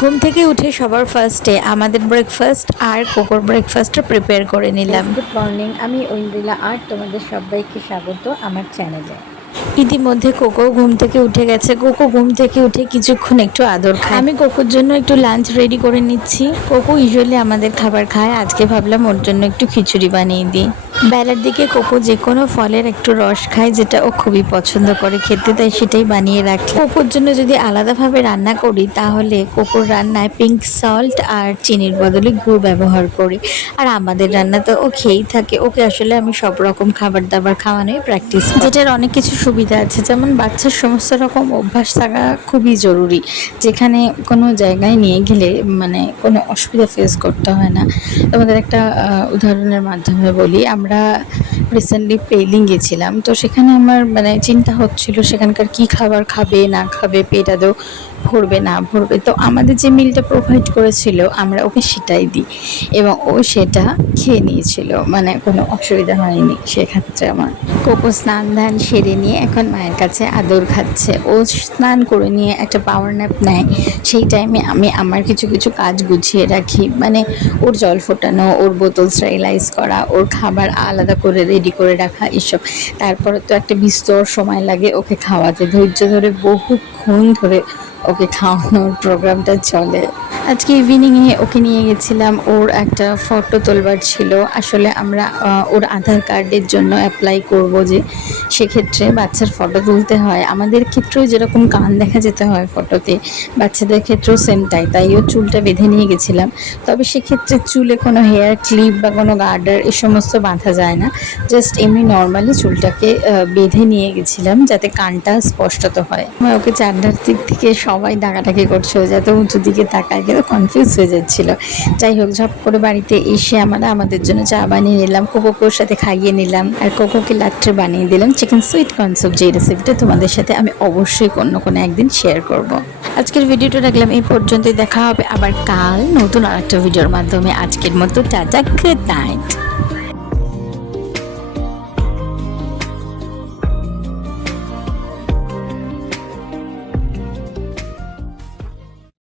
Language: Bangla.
ঘুম থেকে উঠে সবার ফার্স্টে আমাদের ব্রেকফাস্ট আর কোকোর ব্রেকফাস্টটা প্রিপেয়ার করে নিলাম। গুড মর্নিং, আমি ঐন্দ্রিলা আর তোমাদের সবাইকে স্বাগত আমার চ্যানেলে। ইতিমধ্যে কোকো ঘুম থেকে উঠে গেছে। কোকো ঘুম থেকে উঠে কিছুক্ষণ একটু আদর খায়। আমি কোকোর জন্য একটু লাঞ্চ রেডি করে নিচ্ছি। কোকো ইউজুয়ালি আমাদের খাবার খায়, আজকে ভাবলাম ওর জন্য একটু খিচুড়ি বানিয়ে দিই। বেলার দিকে কোকো যে কোনো ফলের একটু রস খায়, যেটা ও খুবই পছন্দ করে খেতে, তাই সেটাই বানিয়ে রাখি। কোকোর জন্য যদি আলাদাভাবে রান্না করি তাহলে কোকোর রান্নায় পিঙ্ক সল্ট আর চিনির বদলে গুড় ব্যবহার করি। আর আমাদের রান্না তো ও খেয়েই থাকে। ওকে আসলে আমি সব রকম খাবার দাবার খাওয়ানোই প্র্যাকটিস, যেটার অনেক কিছু সুবিধা আছে। যেমন বাচ্চার সমস্ত রকম অভ্যাস থাকা খুবই জরুরি, যেখানে কোনো জায়গায় নিয়ে গেলে মানে কোনো অসুবিধা ফেস করতে হয় না। তোমাদের একটা উদাহরণের মাধ্যমে বলি, আমরা রিসেন্টলি পেলিং গেছিলাম, তো সেখানে আমার মানে চিন্তা হচ্ছিল সেখানকার কি খাবার খাবে না খাবে, পেট আদৌ ভরবে না ভরবে। তো আমাদের যে মিলটা প্রোভাইড করেছিল আমরা ওকে সেটাই দিই এবং ও সেটা খেয়ে নিয়েছিল, মানে কোনো অসুবিধা হয়নি সেক্ষেত্রে। আমার কোকো স্নান ধান সেরে নিয়ে এখন মায়ের কাছে আদর খাচ্ছে। ও স্নান করে নিয়ে একটা পাওয়ার ন্যাপ নেয়, সেই টাইমে আমি আমার কিছু কিছু কাজ গুছিয়ে রাখি, মানে ওর জল ফোটানো, ওর বোতল স্টেরিলাইজ করা, ওর খাবার আলাদা করে রেডি করে রাখা, এসব। তারপরে তো একটা বিস্তর সময় লাগে ওকে খাওয়াতে, ধৈর্য ধরে বহুক্ষণ ধরে ওকে খাওয়ানোর প্রোগ্রামটা চলে। আজকে ইভিনিংয়ে ওকে নিয়ে গেছিলাম, ওর একটা ফটো তোলবার ছিল। আসলে আমরা ওর আধার কার্ডের জন্য অ্যাপ্লাই করব, যে সেক্ষেত্রে বাচ্চার ফটো তুলতে হয়। আমাদের ক্ষেত্রেও যেরকম কান দেখা যেতে হয় ফটোতে, বাচ্চাদের ক্ষেত্রেও সেম তাই। তাই ওর চুলটা বেঁধে নিয়ে গেছিলাম। তবে সেক্ষেত্রে চুলে কোনো হেয়ার ক্লিপ বা কোনো গার্ডার এ সমস্ত বাঁধা যায় না, জাস্ট এমনি নর্মালি চুলটাকে বেঁধে নিয়ে গেছিলাম যাতে কানটা স্পষ্টত হয়। ওকে চারধার দিক থেকে সবাই ডাকাডাকি করছিল যাতে উঁচু দিকে তাকায়, কিন্তু কনফিউজ হয়ে যাচ্ছিল। যাই হোক, ঝপ করে বাড়িতে এসে আমরা আমাদের জন্য চা বানিয়ে নিলাম, কোকোর সাথে খাইয়ে নিলাম, আর কোকোকে লাট্টে বানিয়ে দিলাম চিকেন সুইট কর্ন স্যুপ, যে রেসিপিটা তোমাদের সাথে আমি অবশ্যই কোনো একদিন শেয়ার করব। আজকের ভিডিওটা রাখলাম এই পর্যন্তই। দেখা হবে আবার কাল নতুন আরেকটা ভিডিওর মাধ্যমে। আজকের মতো টাটা, গুড নাইট।